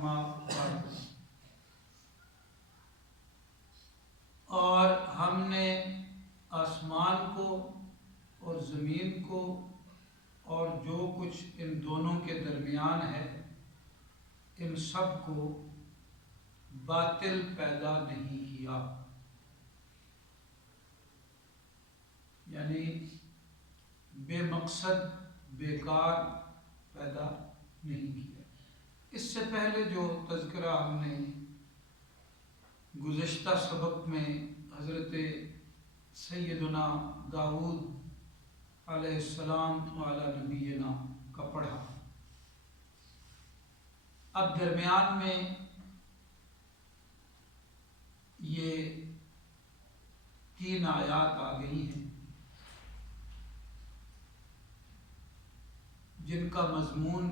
اما بعد، اور ہم نے آسمان کو اور زمین کو اور جو کچھ ان دونوں کے درمیان ہے ان سب کو باطل پیدا نہیں کیا، یعنی بے مقصد بیکار پیدا نہیں کیا۔ اس سے پہلے جو تذکرہ ہم نے گزشتہ سبق میں حضرت سیدنا داؤد علیہ السلام وعلی نبینا کا پڑھا، اب درمیان میں یہ 3 آیات آ گئی ہیں جن کا مضمون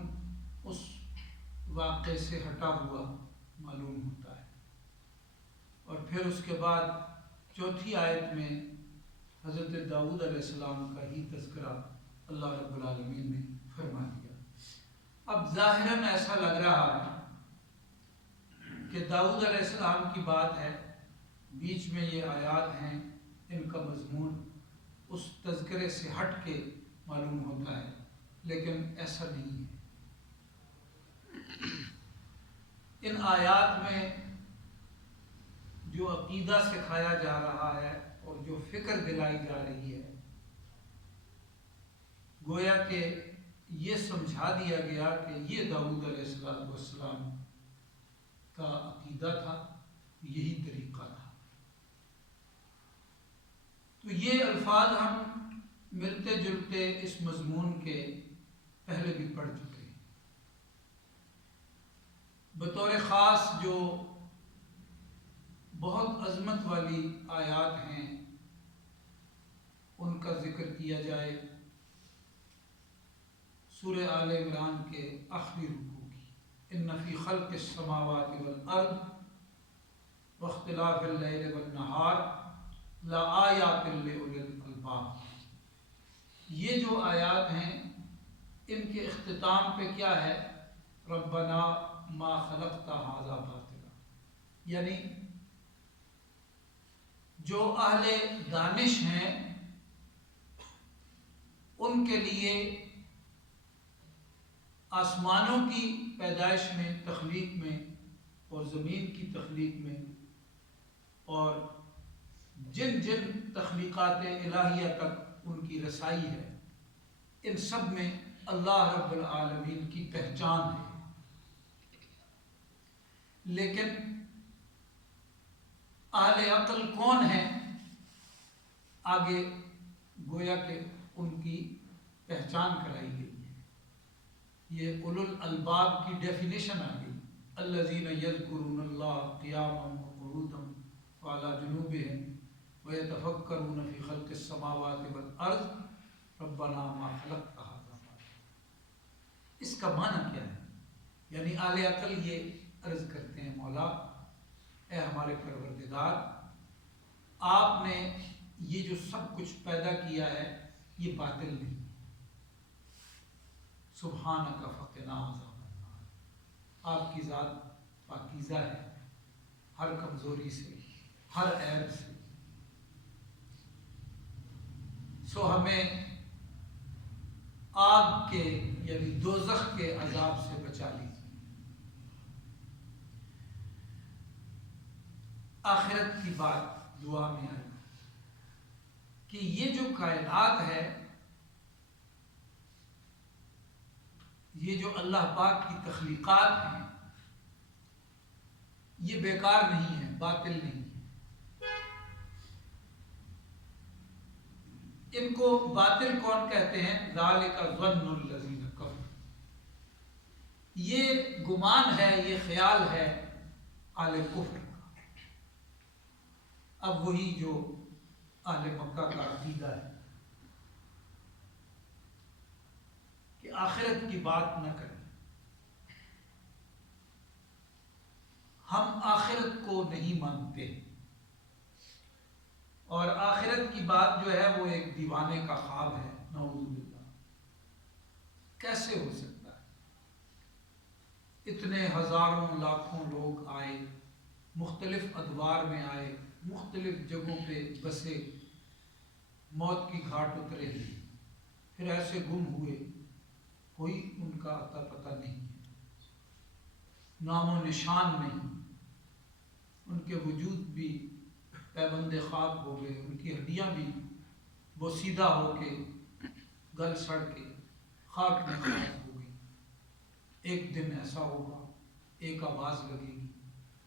اس واقعے سے ہٹا ہوا معلوم ہوتا ہے، اور پھر اس کے بعد چوتھی آیت میں حضرت داؤد علیہ السلام کا ہی تذکرہ اللہ رب العالمین نے فرما دیا۔ اب ظاہراً ایسا لگ رہا ہے کہ داؤد علیہ السلام کی بات ہے، بیچ میں یہ آیات ہیں، ان کا مضمون اس تذکرے سے ہٹ کے معلوم ہوتا ہے، لیکن ایسا نہیں ہے۔ ان آیات میں جو عقیدہ سکھایا جا رہا ہے اور جو فکر دلائی جا رہی ہے، گویا کہ یہ سمجھا دیا گیا کہ یہ داؤد علیہ السلام کا عقیدہ تھا، یہی طریقہ تھا۔ تو یہ الفاظ ہم ملتے جلتے اس مضمون کے پہلے بھی پڑھ چکے ہیں۔ بطور خاص جو بہت عظمت والی آیات ہیں ان کا ذکر کیا جائے، سورہ آل عمران کے آخری رکوع کی، ان فی خلق السماوات والارض واختلاف اللیل والنہار لآیات لأولی الالباب۔ یہ جو آیات ہیں ان کے اختتام پہ کیا ہے؟ ربنا ما خلقت ھذا باطلا، یعنی جو اہل دانش ہیں ان کے لیے آسمانوں کی پیدائش میں، تخلیق میں، اور زمین کی تخلیق میں، اور جن جن تخلیقات الہیہ تک ان کی رسائی ہے، ان سب میں اللہ رب العالمین کی پہچان ہے۔ لیکن اہل عقل کون ہیں؟ آگے گویا کہ ان کی پہچان کرائی گئی ہے۔ یہ اولو الالباب کی ڈیفینیشن آ گئی، الذین یذکرون اللہ قیاما وقعودا وعلی جنوبہم ویتفکرون فی خلق السماوات والارض ربنا ما خلقت ھذا باطلا۔ اس کا معنی کیا ہے؟ یعنی اہل عقل یہ عرض کرتے ہیں، مولا اے ہمارے پروردگار، آپ نے یہ جو سب کچھ پیدا کیا ہے یہ باطل نہیں، سبحانک فقنا عذاب النار، آپ کی ذات پاکیزہ ہے ہر کمزوری سے، ہر عیب سے، سو ہمیں آگ کے یعنی دوزخ کے عذاب سے بچا لیجیے۔ آخرت کی بات دعا میں آئی کہ یہ جو کائنات ہے، یہ جو اللہ پاک کی تخلیقات ہیں، یہ بیکار نہیں ہے، باطل نہیں ہے۔ ان کو باطل کون کہتے ہیں؟ ذالک ظن الذین کفروا، یہ گمان ہے، یہ خیال ہے اہل کفر کا۔ اب وہی جو اہل مکہ کا عقیدہ ہے کہ آخرت کی بات نہ کریں، ہم آخرت کو نہیں مانتے، اور آخرت کی بات جو ہے وہ ایک دیوانے کا خواب ہے، نعوذ باللہ۔ کیسے ہو سکتا ہے؟ اتنے ہزاروں لاکھوں لوگ آئے، مختلف ادوار میں آئے، مختلف جگہوں پہ بسے، موت کی گھاٹ اترے، پھر ایسے گم ہوئے، کوئی ان کا اتا پتہ نہیں ہے، نام و نشان نہیں، ان کے وجود بھی پیوند خاک ہو گئے، ان کی ہڈیاں بھی بوسیدہ ہو کے گل سڑ کے خاک میں خاک ہو گئی۔ ایک دن ایسا ہوگا، ایک آواز لگے گی،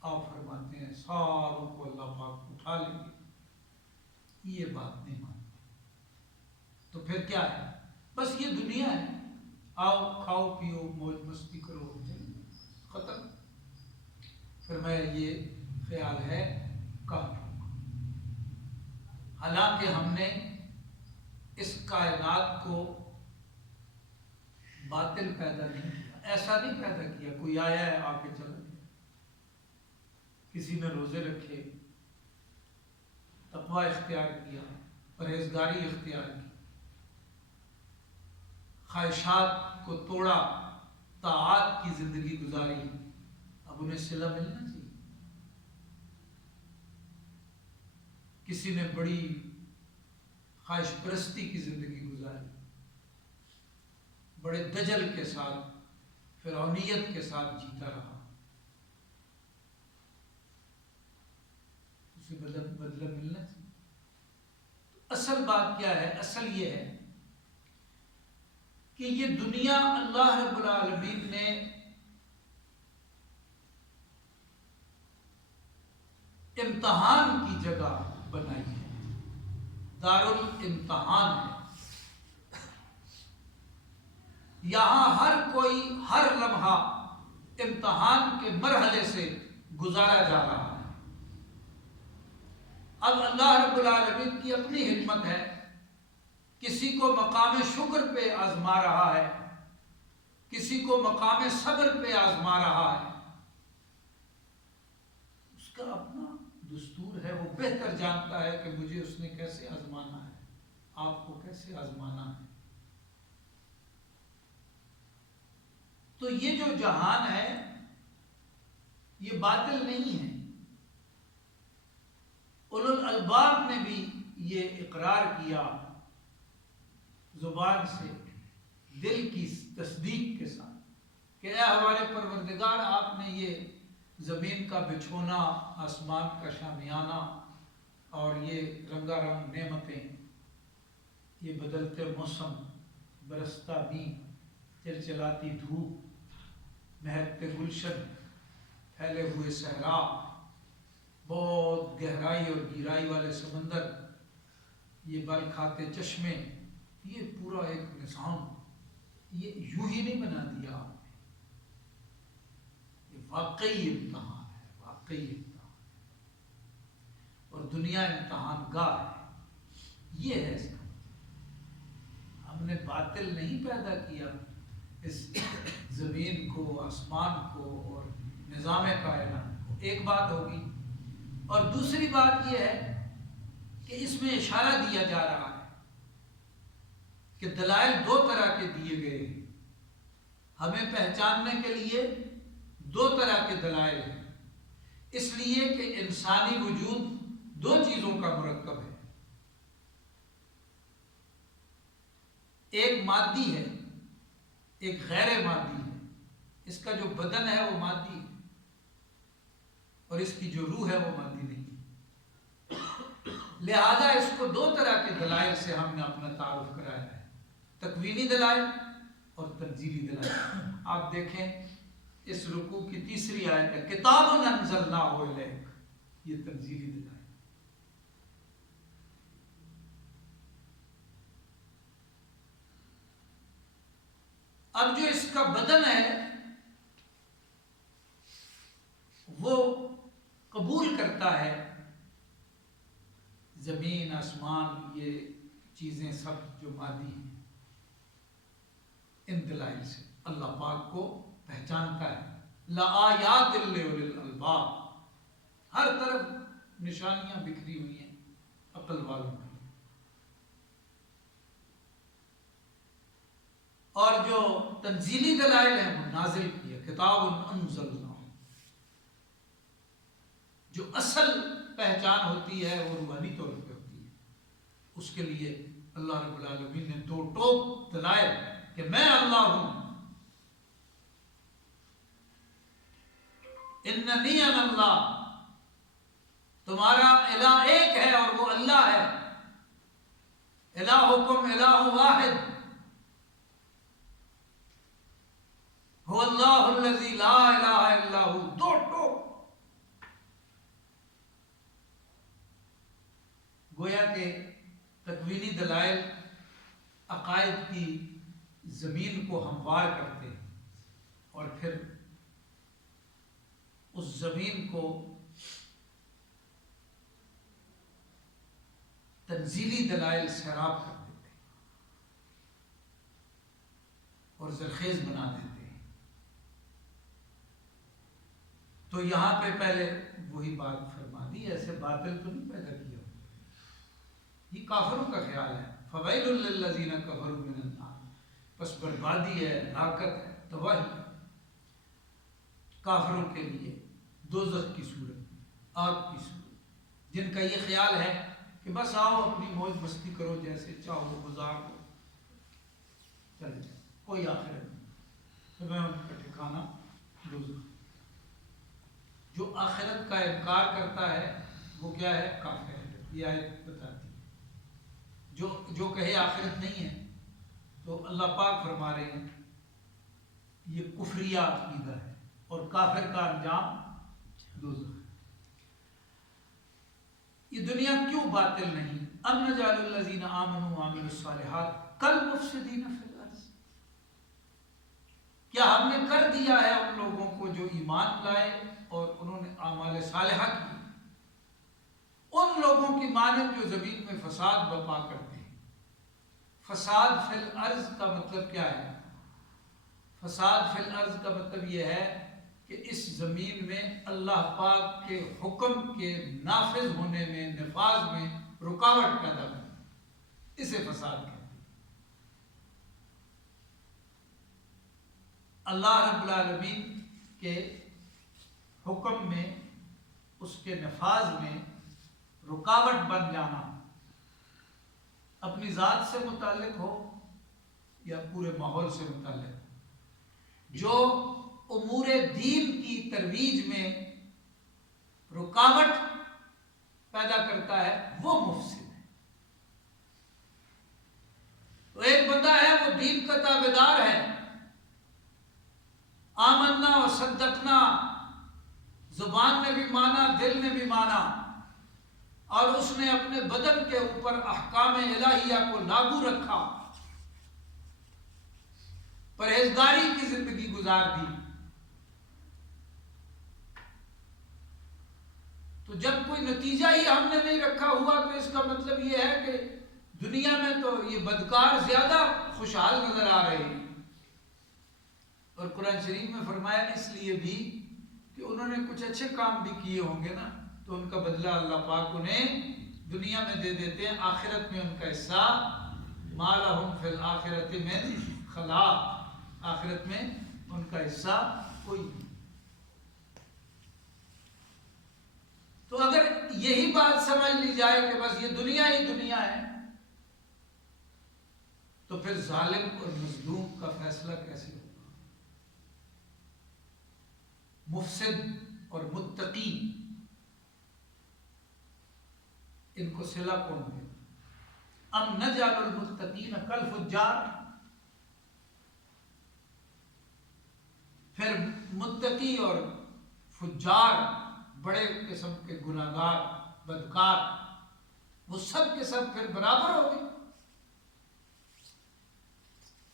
آپ فرماتے ہیں ساروں کو اللہ پاک اٹھا لیں گے، یہ بات نہیں مانتے۔ تو پھر کیا ہے؟ بس یہ دنیا ہے، آؤ کھاؤ پیو موج مستی کرو، ختم۔ پھر میں یہ خیال ہے کہاں، حالانکہ ہم نے اس کائنات کو باطل پیدا نہیں کیا، ایسا نہیں پیدا کیا کوئی آیا ہے آ کے چلا گیا۔ کسی نے روزے رکھے، تقوی اختیار کیا، پرہیزگاری اختیار کی، خواہشات کو توڑا، طاعات کی زندگی گزاری، اب انہیں صلہ ملنا چاہیے۔ کسی نے بڑی خواہش پرستی کی زندگی گزاری، بڑے دجل کے ساتھ، فرعونیت کے ساتھ جیتا رہا، اسے بدلہ ملنا چاہیے۔ اصل بات کیا ہے؟ اصل یہ ہے کہ یہ دنیا اللہ رب العالمین نے امتحان کی جگہ بنائی ہے، دارالامتحان ہے۔ یہاں ہر کوئی ہر لمحہ امتحان کے مرحلے سے گزارا جا رہا ہے۔ اب اللہ رب العالمین کی اپنی حکمت ہے، کسی کو مقام شکر پہ آزما رہا ہے، کسی کو مقام صبر پہ آزما رہا ہے۔ اس کا اپنا دستور ہے، وہ بہتر جانتا ہے کہ مجھے اس نے کیسے آزمانا ہے، آپ کو کیسے آزمانا ہے۔ تو یہ جو جہان ہے یہ باطل نہیں ہے۔ اولو الالباب نے بھی یہ اقرار کیا زبان سے، دل کی تصدیق کے ساتھ، کہ اے ہمارے پروردگار، آپ نے یہ زمین کا بچھونا، آسمان کا شامیانہ اور یہ رنگا رنگ نعمتیں، یہ بدلتے موسم، برستا میگھ، چلچلاتی دھوپ، مہکتے گلشن، پھیلے ہوئے صحرا، بہت گہرائی اور گہرائی والے سمندر، یہ بل کھاتے چشمے، یہ پورا ایک نظام، یہ یوں ہی نہیں بنا دیا آپ نے، یہ واقعی امتحان ہے، واقعی امتحان ہے، اور دنیا امتحان گاہ ہے۔ یہ ہے اس کا مطلب، ہم نے باطل نہیں پیدا کیا اس زمین کو، آسمان کو اور نظام کائنات کو۔ ایک بات ہوگی، اور دوسری بات یہ ہے کہ اس میں اشارہ دیا جا رہا ہے کہ دلائل دو طرح کے دیے گئے ہیں، ہمیں پہچاننے کے لیے دو طرح کے دلائل ہیں، اس لیے کہ انسانی وجود دو چیزوں کا مرکب ہے، ایک مادی ہے، ایک غیر مادی ہے۔ اس کا جو بدن ہے وہ مادی ہے، اور اس کی جو روح ہے وہ مادی نہیں ہے۔ لہذا اس کو دو طرح کے دلائل سے ہم نے اپنا تعارف کرایا ہے، تکوینی دلائل اور تنزیلی دلائل۔ آپ دیکھیں اس رکوع کی تیسری آیت ہے، کتاب انزلناہ الیک، یہ تنزیلی دلائل۔ اب جو اس کا بدن ہے وہ قبول کرتا ہے زمین، آسمان، یہ چیزیں سب جو مادی ہیں، ان دلائل سے اللہ پاک کو پہچانتا ہے۔ لآیات لأولی الالباب، ہر طرف نشانیاں بکھری ہوئی ہیں عقل والوں میں۔ اور جو تنزیلی دلائل ہیں وہ نازل کیے کتاب انزلناہ، جو اصل پہچان ہوتی ہے وہ روحانی طور پہ ہوتی ہے. اس کے لیے اللہ رب العالمین نے دو ٹوک دلائل کہ میں اللہ ہوں، اننی انا اللہ، تمہارا الہ ایک ہے اور وہ اللہ ہے. الہکم الہ واحد هو اللہ الذی لا الہ الا ہو. دو ٹوک. گویا کہ تکوینی دلائل عقائد کی زمین کو ہموار کرتے ہیں اور پھر اس زمین کو تنزیلی دلائل سیراب کر دیتے ہیں اور زرخیز بنا دیتے ہیں. تو یہاں پہ پہلے وہی بات فرما دی، ایسے باطل تو نہیں پیدا کیا، یہ کافروں کا خیال ہے. فویل للذین کفروا من النار، بس بربادی ہے، ہلاکت ہے، تباہی کافروں کے لیے دوزخ کی صورت، آگ کی صورت، جن کا یہ خیال ہے کہ بس آؤ اپنی موج مستی کرو، جیسے چاہو گزارو، چلے جاؤ، کوئی آخرت نہیں. تو میں ان کا ٹھکانہ دوزخ. جو آخرت کا انکار کرتا ہے وہ کیا ہے؟ کافر ہے. یہ آیت بتاتی ہے. جو کہے آخرت نہیں ہے تو اللہ پاک فرما رہے ہیں یہ کفریہ عقیدہ ہے اور کافر کا انجام دوزخ ہے. یہ دنیا کیوں باطل نہیں؟ ام نجعل الذین آمنوا وعملوا الصالحات کالمفسدین فی الارض، کیا ہم نے کر دیا ہے ان لوگوں کو جو ایمان لائے اور انہوں نے اعمال صالحہ کی، ان لوگوں کی مانند جو زمین میں فساد برپا کرتے ہیں. فساد فی الارض کا مطلب کیا ہے؟ فساد فی الارض کا مطلب یہ ہے کہ اس زمین میں اللہ پاک کے حکم کے نافذ ہونے میں، نفاذ میں رکاوٹ پیدا کرنا، اسے فساد کہتے ہیں. اللہ رب العالمین کے حکم میں، اس کے نفاذ میں رکاوٹ بن جانا، اپنی ذات سے متعلق ہو یا پورے ماحول سے متعلق ہو، جو امور دین کی ترویج میں رکاوٹ پیدا کرتا ہے وہ مفسد ہے. تو ایک بندہ ہے وہ دین کا تابعدار ہے، آمنا و صدقنا، زبان نے بھی مانا، دل نے بھی مانا، اور اس نے اپنے بدن کے اوپر احکام الہیہ کو لاگو رکھا، پرہیزگاری کی زندگی گزار دی. تو جب کوئی نتیجہ ہی ہم نے نہیں رکھا ہوا تو اس کا مطلب یہ ہے کہ دنیا میں تو یہ بدکار زیادہ خوشحال نظر آ رہے ہیں. اور قرآن شریف میں فرمایا اس لیے بھی کہ انہوں نے کچھ اچھے کام بھی کیے ہوں گے نا، تو ان کا بدلہ اللہ پاک انہیں دنیا میں دے دیتے ہیں. آخرت میں ان کا حصہ ما لہم فی الآخرۃ من خلاق، آخرت میں ان کا حصہ کوئی نہیں. تو اگر یہی بات سمجھ لی جائے کہ بس یہ دنیا ہی دنیا ہے، تو پھر ظالم اور مظلوم کا فیصلہ کیسے ہوگا؟ مفسد اور متقی، ان کو صلہ کون دے؟ ام نجعل المتقین کالفجار، پھر متقی اور فجار، بڑے قسم کے گناہگار، بدکار، وہ سب کے سب پھر برابر ہو گئے؟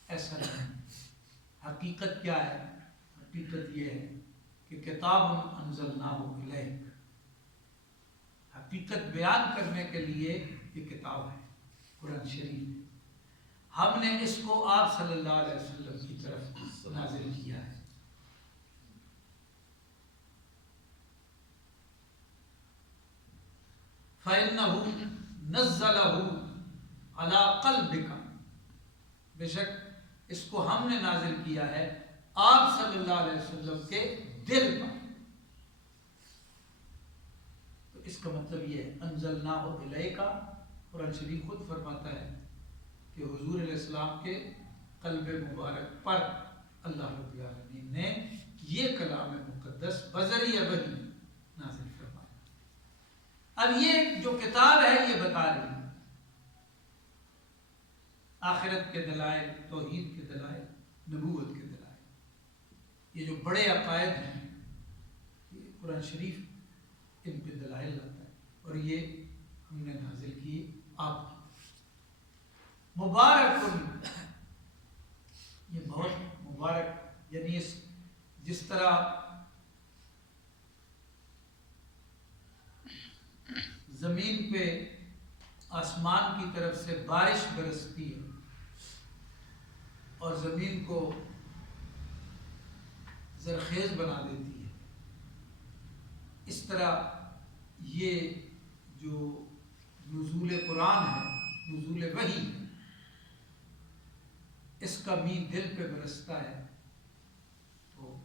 ایسا نہیں. حقیقت کیا ہے؟ حقیقت یہ ہے کہ کتاب انزلناہ الیک، حقیقت بیان کرنے کے لیے یہ کتاب ہے، قرآن شریف. ہم نے اس کو آپ صلی اللہ علیہ وسلم کی طرف نازل کیا ہے. فَإِنَّهُ نَزَّلَهُ عَلَىٰ قَلْبِكَ، بے شک اس کو ہم نے نازل کیا ہے آپ صلی اللہ علیہ وسلم کے دل پر. تو اس کا مطلب یہ ہے انزلناہ الیک. قرآن شریف خود فرماتا ہے کہ حضور علیہ السلام کے قلب مبارک پر اللہ رب العالمین نے یہ کلام مقدس بذریعہ وحی نازل فرمایا. اب یہ جو کتاب ہے یہ بتا رہی ہے آخرت کے دلائل، توحید کے دلائل، نبوت کے دلائل. یہ جو بڑے عقائد ہیں یہ قرآن شریف ان پہ دلائل لاتا ہے، اور یہ ہم نے نازل کی آپ کی. مبارک، یہ بہت مبارک، یعنی جس طرح زمین پہ آسمان کی طرف سے بارش برستی ہے اور زمین کو زرخیز بنا دیتی ہے، اس طرح یہ جو نزول قرآن ہے، نزول وحی ہے، اس کا بھی دل پہ برستا ہے تو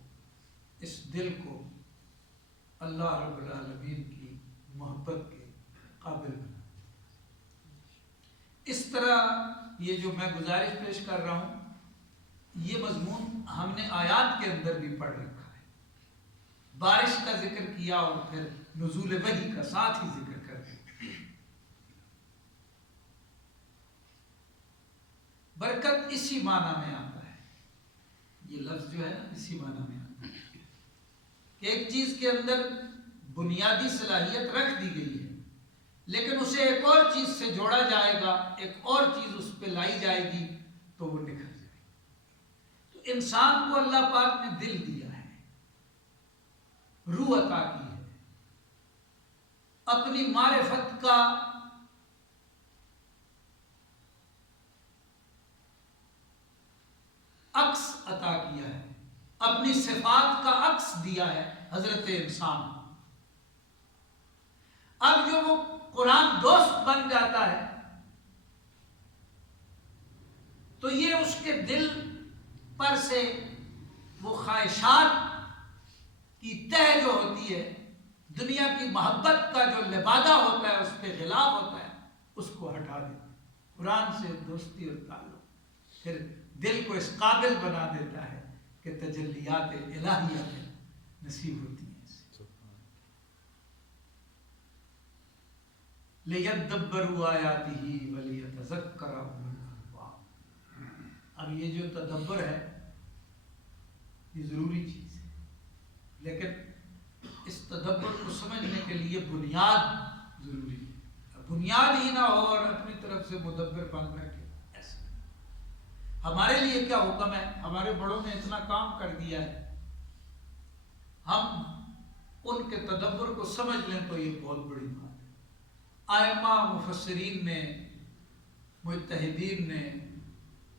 اس دل کو اللہ رب العالمین کی محبت کے قابل بنا. اس طرح یہ جو میں گزارش پیش کر رہا ہوں یہ مضمون ہم نے آیات کے اندر بھی پڑھ رکھا ہے. بارش کا ذکر کیا اور پھر نزول وحی کا ساتھ ہی ذکر کر دیا. برکت اسی معنی میں آتا ہے، یہ لفظ جو ہے نا اسی معنی میں آتا ہے کہ ایک چیز کے اندر بنیادی صلاحیت رکھ دی گئی ہے لیکن اسے ایک اور چیز سے جوڑا جائے گا، ایک اور چیز اس پہ لائی جائے گی تو وہ نکھر جائے گی. تو انسان کو اللہ پاک نے دل دیا ہے، روح عطا کی ہے، اپنی معرفت کا عکس عطا کیا ہے، اپنی صفات کا عکس دیا ہے حضرت انسان. اب جو وہ قرآن دوست بن جاتا ہے تو یہ اس کے دل پر سے وہ خواہشات کی تہ جو ہوتی ہے، دنیا کی محبت کا جو لبادہ ہوتا ہے، اس پہ غلاف ہوتا ہے، اس کو ہٹا دیتا ہے. قرآن سے دوستی اور تعلق پھر دل کو اس قابل بنا دیتا ہے کہ تجلیات الہیہ میں نصیب ہوتی ہیں. لِيَدَّبَّرُوا آیَاتِهِ وَلِيَتَذَكَّرَ أُولُو الْأَلْبَابِ. اب یہ جو تدبر ہے یہ ضروری چیز ہے، لیکن اس تدبر کو سمجھنے کے لیے بنیاد ضروری ہے. بنیاد ہی نہ ہو اور اپنی طرف سے مدبر بن بیٹھے، ایسے ہمارے لیے کیا حکم ہے؟ ہمارے بڑوں نے اتنا کام کر دیا ہے، ہم ان کے تدبر کو سمجھ لیں تو یہ بہت بڑی بات ہے. ائمہ مفسرین نے، مجتہدین نے،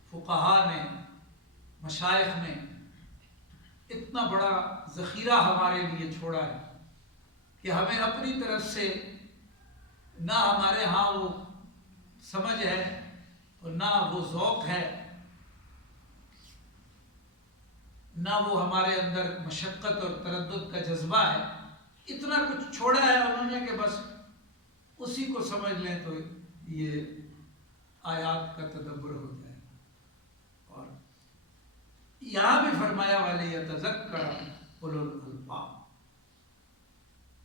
فقہاء نے، مشائخ نے اتنا بڑا ذخیرہ ہمارے لیے چھوڑا ہے کہ ہمیں اپنی طرف سے نہ ہمارے ہاں وہ سمجھ ہے اور نہ وہ ذوق ہے، نہ وہ ہمارے اندر مشقت اور تردد کا جذبہ ہے. اتنا کچھ چھوڑا ہے انہوں نے کہ بس اسی کو سمجھ لیں تو یہ آیات کا تدبر ہو جائے. اور یہاں بھی فرمایا وَلِيَتَذَكَّرَ أُولُو الْأَلْبَابِ.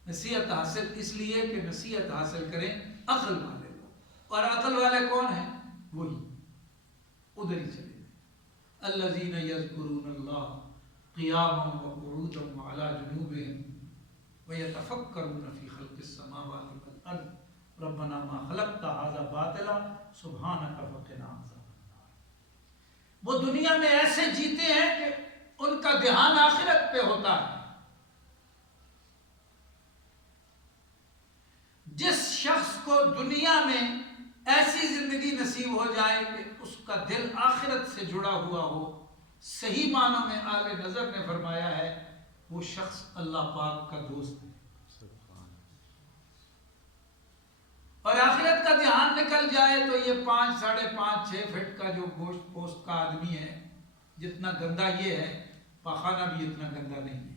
نصیحت حاصل اس لیے کہ نصیحت حاصل کریں عقل والے لوگ، اور عقل والے کون ہیں؟ وہی ادھر ہی چلے گئے. الَّذِينَ يَذْكُرُونَ اللَّهَ قِيَامًا وَقُعُودًا وَعَلَى جُنُوبِهِمْ وَيَتَفَكَّرُونَ فِي خَلْقِ السَّمَاوَاتِ وَالْأَرْضِ رَبَّنَا مَا خَلَقْتَ هَذَا بَاطِلًا سُبْحَانَكَ فَقِنَا عَذَابَ النَّارِ. وہ دنیا میں ایسے جیتے ہیں کہ ان کا دھیان آخرت پہ ہوتا ہے. جس شخص کو دنیا میں ایسی زندگی نصیب ہو جائے کہ اس کا دل آخرت سے جڑا ہوا ہو، صحیح معنوں میں اعلی نظر نے فرمایا ہے وہ شخص اللہ پاک کا دوست ہے. اور آخرت کا دھیان نکل جائے تو یہ 5, 5.5, 6 فٹ کا جو گوشت پوست کا آدمی ہے، جتنا گندا یہ ہے پاخانہ بھی اتنا گندا نہیں ہے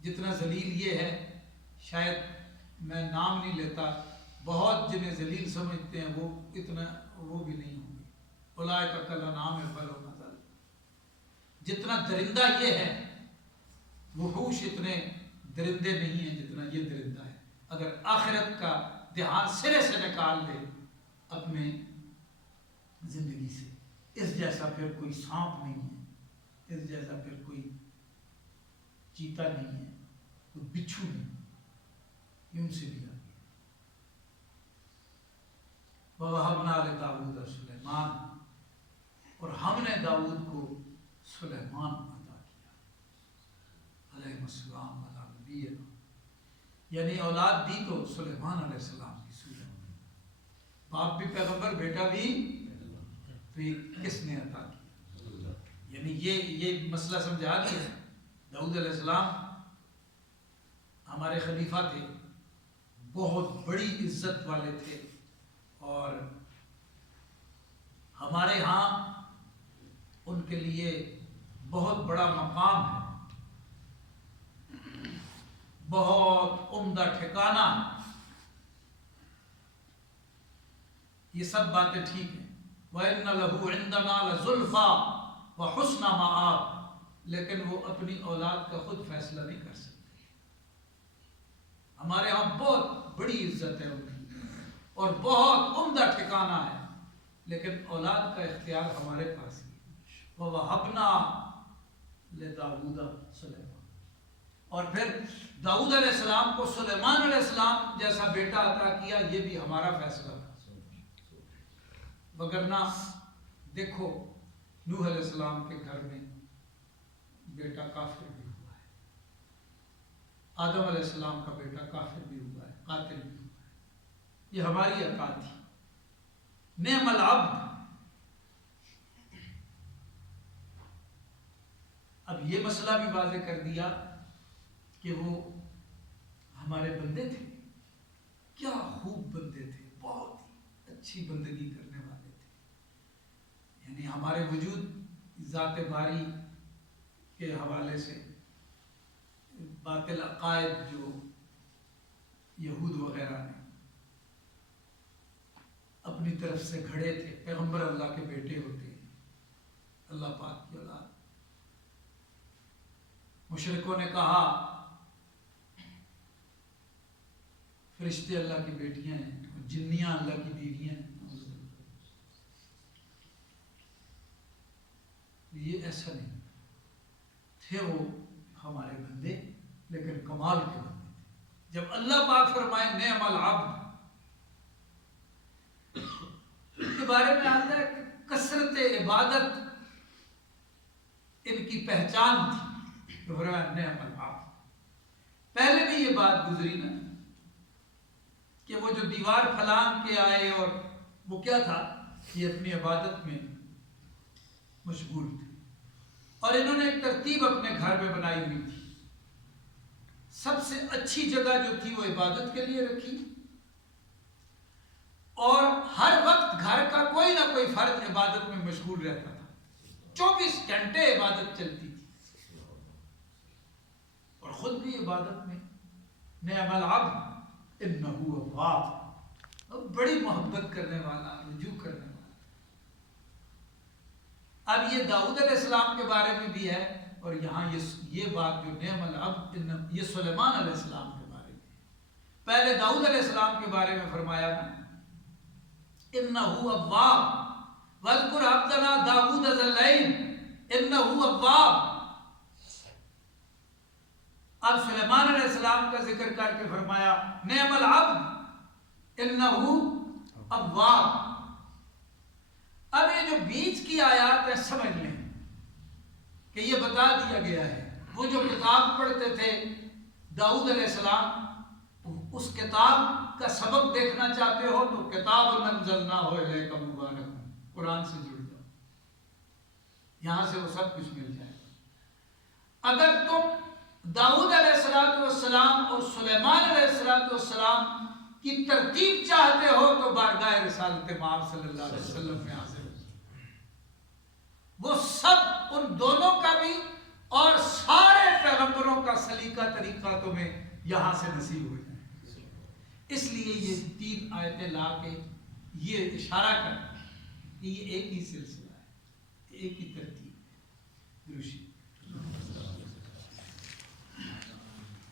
جتنا ذلیل یہ ہے. شاید میں نام نہیں لیتا، بہت جنہیں ذلیل سمجھتے ہیں وہ اتنا وہ بھی نہیں ہوں گے. اولئک کالانعام بل هم اضل. جتنا درندہ یہ ہے، وحوش اتنے درندے نہیں ہیں جتنا یہ درندہ ہے. اگر آخرت کا دھیان سرے سے نکال لے اپنے زندگی سے، اس جیسا پھر کوئی سانپ نہیں ہے، اس جیسا پھر کوئی چیتا نہیں ہے، کوئی بچھو نہیں، یہ ان سے بھی آگے. وَوَهَبْنَا لِدَاوُودَ سُلَيْمَانَ، اور ہم نے داؤد کو سلیمان عطا کیا علیہ السلام علی نبینا، یعنی اولاد دی تو سلیمان علیہ السلام کی صورت، باپ بھی پیغمبر بیٹا بھی، تو یہ کس نے عطا کیا؟ یعنی یہ مسئلہ سمجھا دیا. داؤد علیہ السلام ہمارے خلیفہ تھے، بہت بڑی عزت والے تھے، اور ہمارے ہاں ان کے لیے بہت بڑا مقام ہے، بہت عمدہ ٹھکانہ ہے. یہ سب باتیں ٹھیک ہیں. وَإِنَّ لَهُ عِندَنَا لَزُلْفَىٰ وَحُسْنَ مَآبٍ، لیکن وہ اپنی اولاد کا خود فیصلہ نہیں کر سکتے. ہمارے ہاں بہت بڑی عزت ہے ان کی اور بہت عمدہ ٹھکانہ ہے، لیکن اولاد کا اختیار ہمارے پاس ہی. وَوَهَبْنَا لِدَاوُودَ سُلَيْمَانَ، اور پھر داؤد علیہ السلام کو سلیمان علیہ السلام جیسا بیٹا عطا کیا. یہ بھی ہمارا فیصلہ تھا، وگرنہ دیکھو نوح علیہ السلام کے گھر میں بیٹا کافر بھی ہوا ہے، آدم علیہ السلام کا بیٹا کافر بھی ہوا ہے، قاتل بھی ہوا ہے. یہ ہماری عطا تھی. نعم العبد. اب یہ مسئلہ بھی واضح کر دیا کہ وہ ہمارے بندے تھے، کیا خوب بندے تھے، بہت ہی اچھی بندگی کرنے والے تھے. یعنی ہمارے وجود ذات باری کے حوالے سے باطل عقائد جو یہود وغیرہ نے اپنی طرف سے گھڑے تھے، پیغمبر اللہ کے بیٹے ہوتے ہیں، اللہ پاک کی اولاد. مشرکوں نے کہا فرشتے اللہ کی بیٹیاں ہیں، جنیاں اللہ کی بیویاں ہیں. یہ ایسا نہیں تھے، وہ ہمارے بندے، لیکن کمال کے بندے تھے. جب اللہ پاک فرمائے نعم العبد، ان کے بارے میں آتا ہے کہ کثرت عبادت ان کی پہچان تھی. نعم العبد. پہلے بھی یہ بات گزری نا کہ وہ جو دیوار پھلانگ کے آئے، اور وہ کیا تھا، یہ اپنی عبادت میں مشغول تھے، اور انہوں نے ایک ترتیب اپنے گھر میں بنائی ہوئی تھی. سب سے اچھی جگہ جو تھی وہ عبادت کے لیے رکھی، اور ہر وقت گھر کا کوئی نہ کوئی فرد عبادت میں مشغول رہتا تھا. 24 گھنٹے عبادت چلتی تھی، اور خود بھی عبادت میں. نعم العبد انہ اواب، بڑی محبت کرنے والا، رجوع کرنے والا. اب یہ داؤد علیہ السلام کے بارے میں بھی ہے، اور یہاں یہ بات جو نعم العبد، یہ سلیمان علیہ السلام کے بارے میں. پہلے داؤد علیہ السلام کے بارے میں فرمایا نا انہ اواب واذکر عبدنا داؤد ذا الایل انہ اواب. اب سلیمان علیہ السلام کا ذکر کر کے فرمایا نعم العبد انہ اواب. اب یہ جو بیچ کی آیات ہے سمجھ لیں کہ یہ بتا دیا گیا ہے. وہ جو کتاب پڑھتے تھے داؤد علیہ السلام، اس کتاب کا سبق دیکھنا چاہتے ہو تو کتاب انزلناہ الیک مبارک، قرآن سے جڑ جاؤ، یہاں سے وہ سب کچھ مل جائے. اگر تم داؤد علیہ السلام اور سلیمان علیہ السلام کی ترتیب چاہتے ہو تو بارگاہ رسالت مآب صلی اللہ علیہ وسلم میں حاضر ہو. وہ سب ان دونوں کا بھی اور سارے پیغمبروں کا سلیقہ طریقہ تمہیں یہاں سے نصیب ہو جائے. اس لیے یہ 3 آیتیں لا کے یہ اشارہ کرنا کہ یہ ایک ہی سلسلہ ہے, ایک ہی ترتیب ہے.